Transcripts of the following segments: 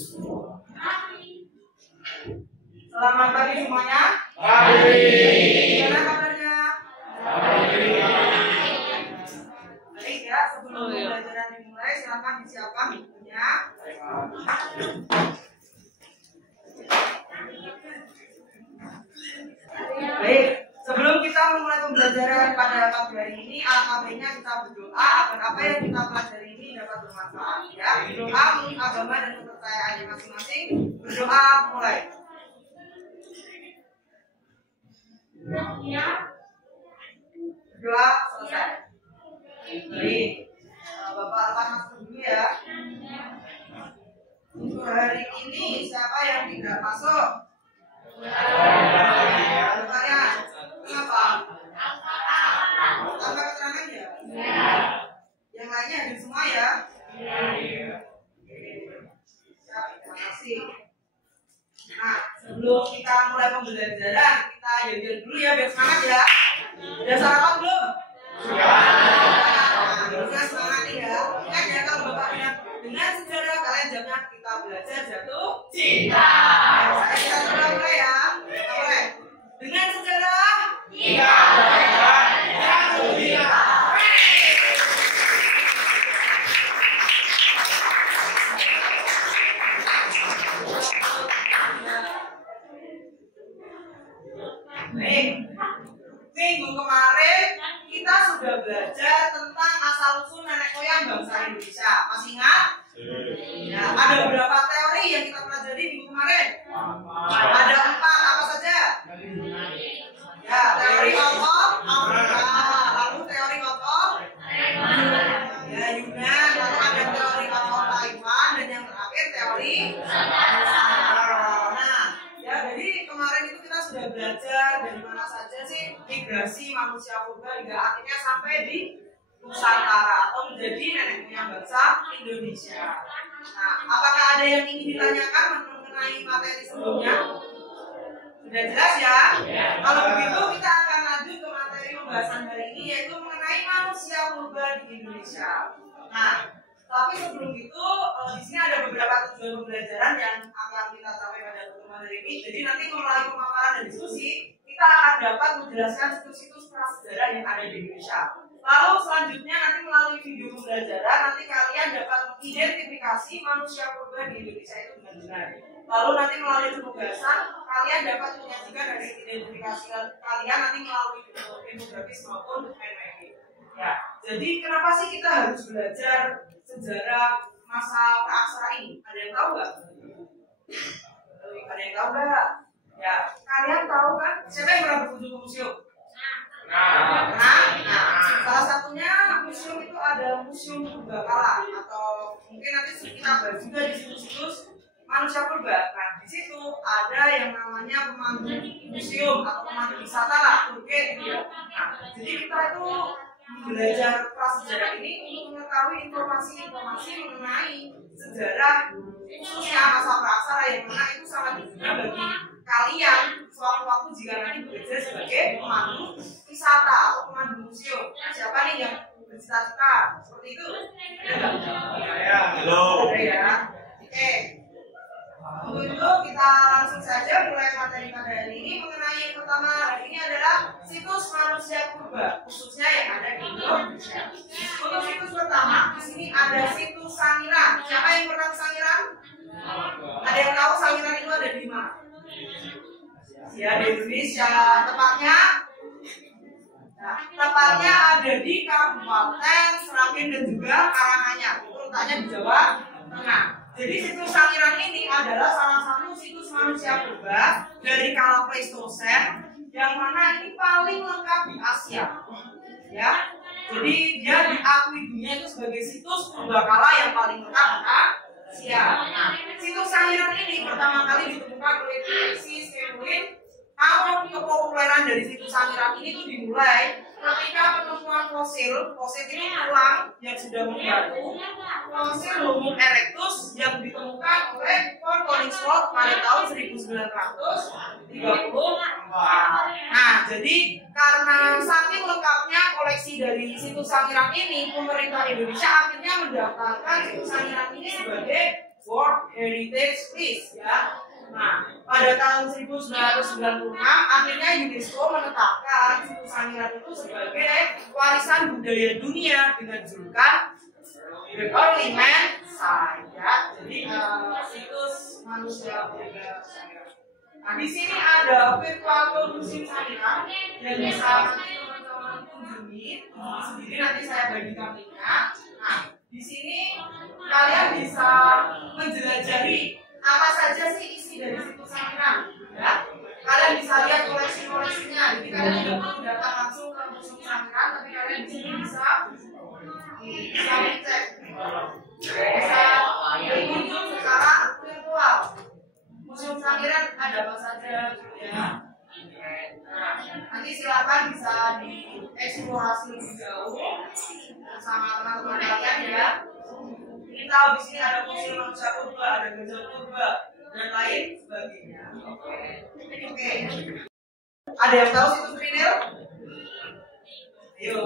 Selamat pagi semuanya. Pagi. Gimana kabarnya? Baik ya, sebelum pembelajaran dimulai silakan disiapkan bukunya. Baik, sebelum kita memulai pembelajaran pada pagi hari ini, alhamdulillah kita berdoa agar apa yang kita pelajari ini dapat bermanfaat. Ya, berdoa menurut agama dan kepercayaan masing-masing. Berdoa mulai. Berdoa selesai. Baik, Bapak akan masuk dulu ya. Untuk hari ini siapa yang tidak masuk? Bertanya, kenapa? Tanpa keterangan ya? Yang lainnya hadir semua ya? Siap, terima kasih. Nah, sebelum kita mulai pembelajaran, kita jajan dulu ya biar semangat ya. Udah sarapan belum? Nah, harusnya semangat nih ya. Ingat ya kalau Bapak bilang dengan sejarah kalian jangan kita belajar jatuh cinta. Kita coba mulai ya. Kita mulai. Dengan sejarah Kita belajar jatuh cinta. Baik. Minggu kemarin kita sudah belajar tentang asal-usul nenek moyang bangsa Indonesia. Masih ingat? Ya, ada beberapa teori yang kita pelajari minggu kemarin. Ada 4, apa saja? Ya, teori Allah, Afrika, lalu teori Allah, ya Yunan, lalu ada teori Allah Taiwan, dan yang terakhir teori Nah, ya jadi kemarin itu kita sudah belajar dari mana saja sih migrasi manusia purba hingga akhirnya sampai di Nusantara atau menjadi nenek moyang bangsa Indonesia. Nah, apakah ada yang ingin ditanyakan mengenai materi sebelumnya? Sudah jelas ya? Kalau begitu kita akan lanjut ke materi pembahasan hari ini yaitu mengenai manusia purba di Indonesia. Nah, tapi sebelum itu di sini ada beberapa tujuan pembelajaran yang akan kita capai pada pertemuan hari ini. Jadi nanti melalui pemaparan dan diskusi kita akan dapat menjelaskan situs-situs prasejarah yang ada di Indonesia. Lalu selanjutnya nanti melalui video pembelajaran nanti kalian dapat mengidentifikasi manusia purba di Indonesia itu dengan benar. Lalu nanti melalui penugasan kalian dapat menyajikan dari identifikasi kalian nanti melalui infografis maupun NMI. Ya, jadi kenapa sih kita harus belajar sejarah masa praaksara ini? Ada yang tahu nggak? Ada yang tahu nggak? Ya, kalian tahu kan? Siapa yang pernah berkunjung ke museum? Nah, salah satunya museum itu ada Museum Purbakala atau mungkin nanti kita bahas juga di situs-situs manusia purba. Nah, di situ ada yang namanya pemandu museum atau pemandu wisata lah, turket gitu ya. Nah, jadi kita itu belajar prasejarah ini untuk mengetahui informasi-informasi mengenai sejarah khususnya masa praaksara yang mana itu sangat berguna bagi kalian sewaktu-waktu jika nanti bekerja sebagai pemandu wisata atau pemandu museum. Nah, siapa nih yang bercita-cita seperti itu? Halo. Ada ya. Oke. Untuk itu kita langsung saja mulai materi pada hari ini mengenai yang pertama hari ini adalah situs manusia purba khususnya yang ada di Indonesia. Untuk situs pertama di sini ada situs Sangiran. Siapa yang pernah ke Sangiran? Ada yang tahu Sangiran itu ada di mana? Ya di Indonesia. Tepatnya ada di Kabupaten Seragen dan juga Karanganyar. Itu letaknya di Jawa Tengah. Jadi situs Sangiran ini adalah salah satu situs manusia purba dari kala Pleistosen yang mana ini paling lengkap di Asia. Ya, jadi dia diakui dunia itu sebagai situs purbakala yang paling lengkap di Asia. Nah, situs Sangiran ini pertama kali ditemukan oleh Tracy Sewin. Awal kepopuleran dari situs Sangiran ini itu dimulai ketika penemuan fosil ini tulang yang sudah membatu, fosil Homo erectus yang ditemukan oleh Paul Koningswald pada tahun 1934. Nah, jadi karena saking lengkapnya koleksi dari situs Sangiran ini, pemerintah Indonesia akhirnya mendaftarkan situs Sangiran ini sebagai World Heritage Heritage List ya. Nah, pada tahun 1996 akhirnya UNESCO menetapkan situs Sangiran itu sebagai warisan budaya dunia dengan julukan The Early Man Site ya. Jadi situs manusia budaya Sangiran. Nah, di sini ada virtual tour museum Sangiran yang bisa teman-teman kunjungi sendiri, nanti saya bagikan linknya. Nah, di sini kalian bisa menjelajahi apa saja sih isi dari situs Sangiran ya. Kalian bisa lihat koleksi-koleksinya. Jadi kalian tidak datang langsung ke museum Sangiran, tapi kalian di sini bisa cek, bisa berkunjung secara virtual. Museum Sangiran ada apa saja ya. Nanti silakan bisa dieksplorasi lebih jauh sama teman-teman kalian ya. Kita tahu di sini ada fosil manusia purba, ada gajah purba dan lain sebagainya. Oke. Ada yang tahu situs Trinil? Ayo.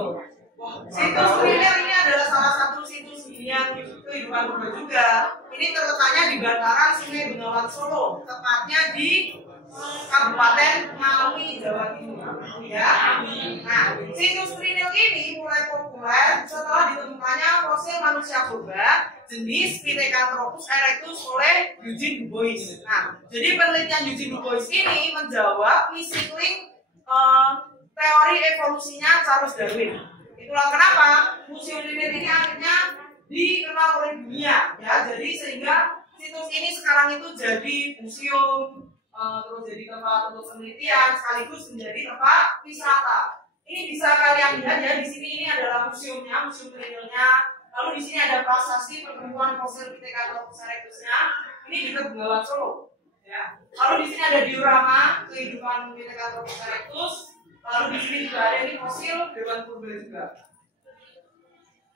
Situs Trinil ini adalah salah satu situs hunian kehidupan purba juga. Ini terletaknya di bantaran Sungai Bengawan Solo, tepatnya di Kabupaten Ngawi, Jawa Timur. Ya. Nah, situs Trinil ini mulai populer setelah ditemukannya fosil manusia purba jenis Pithecanthropus erectus oleh Eugene Du Bois. Nah, jadi penelitian Eugene Du Bois ini menjawab misi link teori evolusinya Charles Darwin. Itulah kenapa museum Trinil ini akhirnya dikenal oleh dunia, ya. Jadi sehingga situs ini sekarang itu jadi museum, terus jadi tempat untuk penelitian sekaligus menjadi tempat wisata. Ini bisa kalian lihat ya, di sini ini adalah museumnya, museum Trinilnya. Lalu di sini ada prasasti penemuan fosil Pithecanthropus erectusnya. Ini di Bengawan Solo. Ya. Lalu di sini ada diorama kehidupan Pithecanthropus erectus. Lalu di sini juga ada ini fosil hewan purba juga.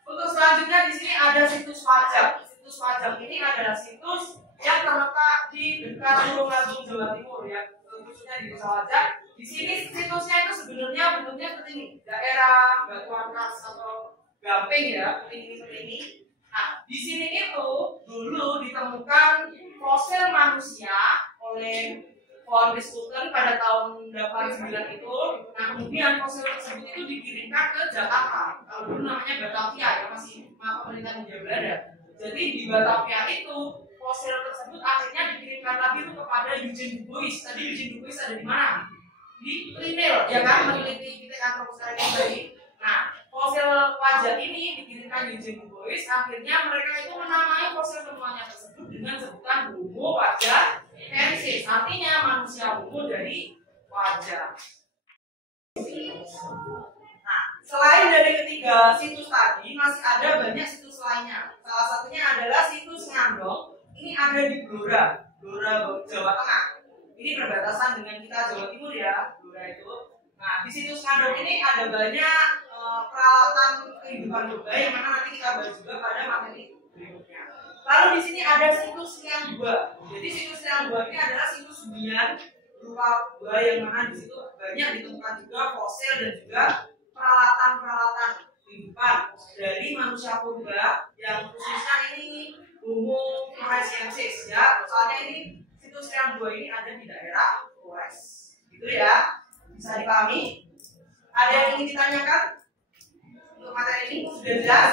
Untuk selanjutnya di sini ada situs pajak. Situs pajak ini adalah situs yang terletak di dekat Tulungagung, Jawa Timur ya. Khususnya di Desa Wajak. Di sini situsnya itu sebenarnya bentuknya seperti ini, daerah batuan khas atau gamping ya, seperti ini. Nah, di sini itu dulu ditemukan fosil manusia oleh Von Richthofen pada tahun 89 itu. Nah, kemudian fosil tersebut itu dikirimkan ke Jakarta. Kalau dulu namanya Batavia ya, masih pemerintahan Hindia Belanda. Jadi di Batavia itu fosil tersebut akhirnya dikirimkan lagi itu kepada Eugene Du Bois. Tadi Eugene Du Bois ada di mana? Di Trinil, ya kan, meneliti Pithecanthropus erectus tadi. Nah, fosil wajah ini dikirimkan Eugene Du Bois. Akhirnya mereka itu menamai fosil temuannya tersebut dengan sebutan Homo wajah Hensis, artinya manusia homo dari wajah. Nah, selain dari ketiga situs tadi, masih ada banyak situs lainnya. Salah satunya adalah situs Ngandong. Ini ada di Blora, Jawa Tengah. Ini berbatasan dengan kita Jawa Timur ya, Blora itu. Nah, di situs Ngandong ini ada banyak peralatan kehidupan purba yang mana nanti kita bahas juga pada materi berikutnya. Lalu di sini ada situs Liang Dua. Jadi situs Liang Dua ini adalah situs hunian berupa gua yang mana di situ banyak ditemukan juga fosil dan juga peralatan-peralatan kehidupan dari manusia purba yang khususnya ini Homo floresiensis ya. Soalnya ini situs Liang Dua ini ada di daerah Flores. Gitu ya. Bisa dipahami? Ada yang ingin ditanyakan? Untuk materi ini sudah jelas?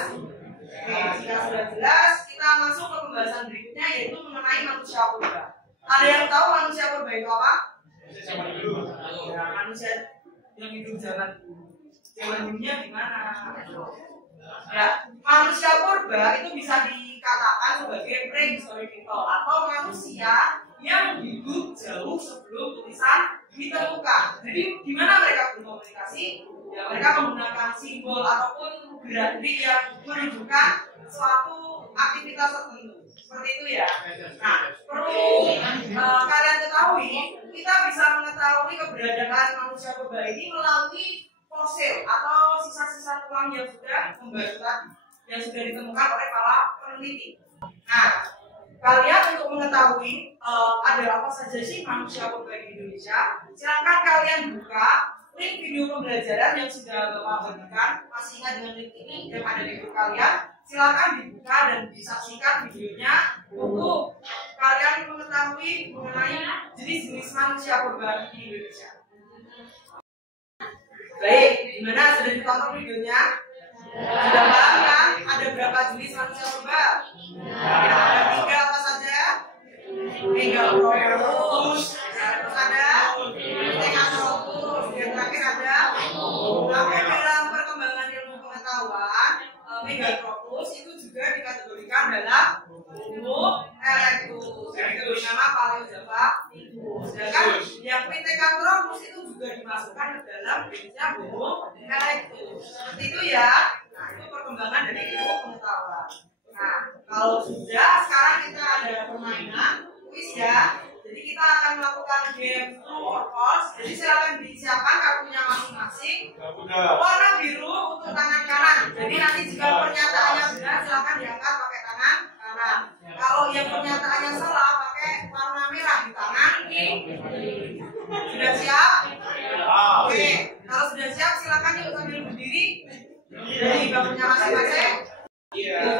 Oke, jika sudah jelas, kita masuk ke pembahasan berikutnya yaitu mengenai manusia purba. Ada yang tahu manusia purba itu apa? Ya, manusia yang hidup zaman dulunya gimana? Ya, manusia purba itu bisa dikatakan sebagai prehistoric people atau manusia yang hidup jauh sebelum tulisan ditemukan. Jadi gimana mereka berkomunikasi? Ya, mereka menggunakan simbol ataupun gerak-gerik yang menunjukkan suatu aktivitas tertentu. Seperti itu ya. Nah, perlu kalian ketahui, kita bisa mengetahui keberadaan manusia purba ini melalui fosil atau sisa-sisa tulang yang sudah membaru tadi, yang sudah ditemukan oleh para peneliti. Nah, kalian untuk mengetahui ada apa saja sih manusia purba di Indonesia, silakan kalian buka link video pembelajaran yang sudah Bapak bagikan. Masih ingat dengan link ini yang ada di grup kalian? Silakan dibuka dan disaksikan videonya untuk kalian lagi mengenai jenis-jenis manusia purba di Indonesia. Baik, gimana? Sudah ditonton videonya? Sudah paham kan? Ada berapa jenis manusia purba? Ya, ada 3 apa saja? Megalopus, terus ada Pithecanthropus, yang terakhir ada. Tapi dalam perkembangan ilmu pengetahuan, Megalopus itu juga dikategorikan dalam Homo erectus, yang bernama Paleojavanticus. Sedangkan yang Pithecanthropus itu juga dimasukkan ke dalam jenisnya Homo erectus. Seperti itu ya. Nah, itu perkembangan dari ilmu pengetahuan. Nah, kalau sudah, sekarang kita ada permainan kuis ya. Jadi kita akan melakukan game true or false. Jadi silakan disiapkan kartunya masing-masing. Warna biru untuk tangan kanan. Jadi nanti jika pernyataannya benar, silakan diangkat pakai tangan kanan. Kalau yang pernyataannya salah, pakai warna merah di tangan kiri. Sudah siap? Oke. Kalau sudah siap, silakan yuk sambil berdiri. Dari bangkunya masing-masing.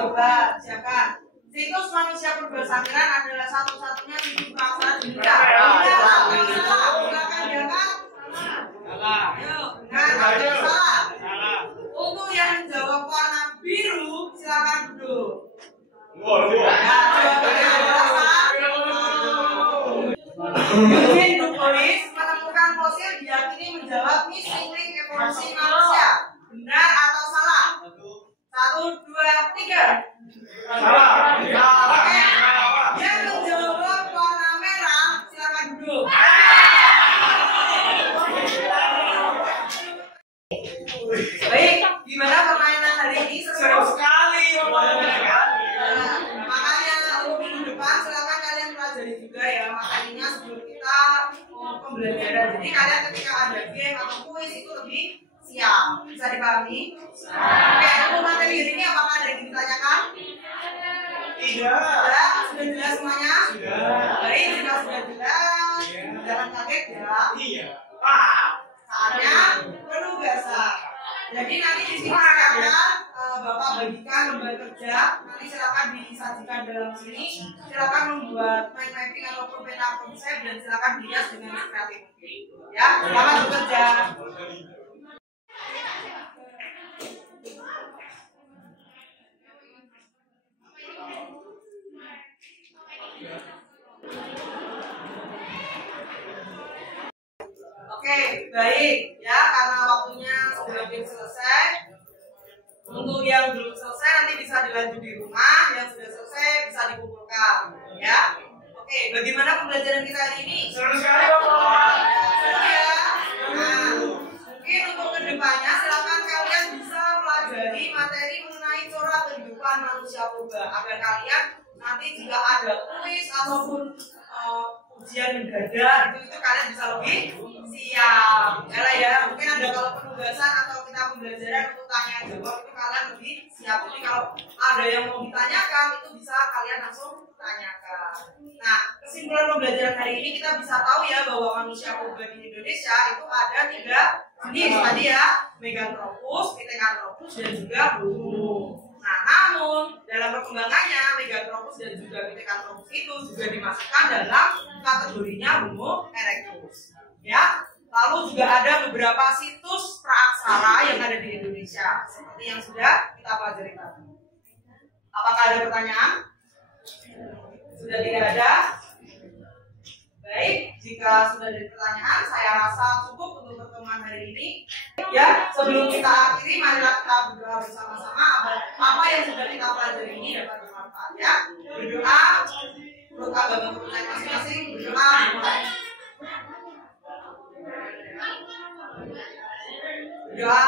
Coba siapkan. Situs manusia purba Sangiran adalah satu-satunya situs perasaan di dunia. Salah, silakan diangkat. Salah. Yuk, benar, salah. Untuk yang menjawab warna biru, silakan duduk. Jawabannya adalah salah. Eugene Dubois menemukan fosil diyakini menjawab missing link evolusi manusia. Benar atau salah? 1, 2, 3. Salah. Oke. Yang menjawab warna merah, silakan duduk. Baik, gimana permainan hari ini? Seru sekali. Makanya untuk minggu depan silakan kalian pelajari juga ya materinya sebelum kita pembelajaran. Jadi kalian ketika ada game atau kuis itu lebih siap. Bisa dipahami? Oke, untuk materi hari ini apakah ada yang ditanyakan? Tidak. Sudah jelas semuanya? Sudah. Baik, jika sudah jelas, jangan kaget ya. Iya. Saatnya penugasan. Jadi nanti di sini akan Bapak bagikan lembar kerja. Nanti silakan disajikan dalam sini. Silakan membuat mind mapping ataupun peta konsep dan silakan dihias dengan kreatif. Ya, selamat bekerja. Oke, baik ya, karena waktunya sudah hampir selesai. Untuk yang belum selesai nanti bisa dilanjut di rumah, yang sudah selesai bisa dikumpulkan, ya. Oke, bagaimana pembelajaran kita hari ini? Seru sekali, Bapak. Seru ya. Nah, mungkin untuk kedepannya silakan kalian bisa pelajari materi mengenai corak kehidupan manusia purba agar kalian nanti jika ada kuis ataupun ujian mendadak itu kalian bisa lebih siap. Ya, mungkin ada kalau penugasan atau kita pembelajaran untuk tanya jawab itu kalian lebih siap. Jadi kalau ada yang mau ditanyakan itu bisa kalian langsung tanyakan. Nah, kesimpulan pembelajaran hari ini kita bisa tahu ya bahwa manusia purba di Indonesia itu ada 3 jenis tadi ya, Meganthropus, Pithecanthropus dan juga Homo. Nah, namun dalam perkembangannya Meganthropus dan juga Pithecanthropus itu juga dimasukkan dalam kategorinya Homo erectus. Ya, lalu juga ada beberapa situs praaksara yang ada di Indonesia seperti yang sudah kita pelajari tadi. Apakah ada pertanyaan? Sudah tidak ada? Baik, jika sudah ada pertanyaan, saya rasa cukup untuk pertemuan hari ini. Ya, sebelum kita akhiri, marilah kita berdoa bersama-sama apa yang sudah kita pelajari ini dapat bermanfaat ya. Berdoa, menurut agama kepercayaan masing-masing, berdoa. Berdoa.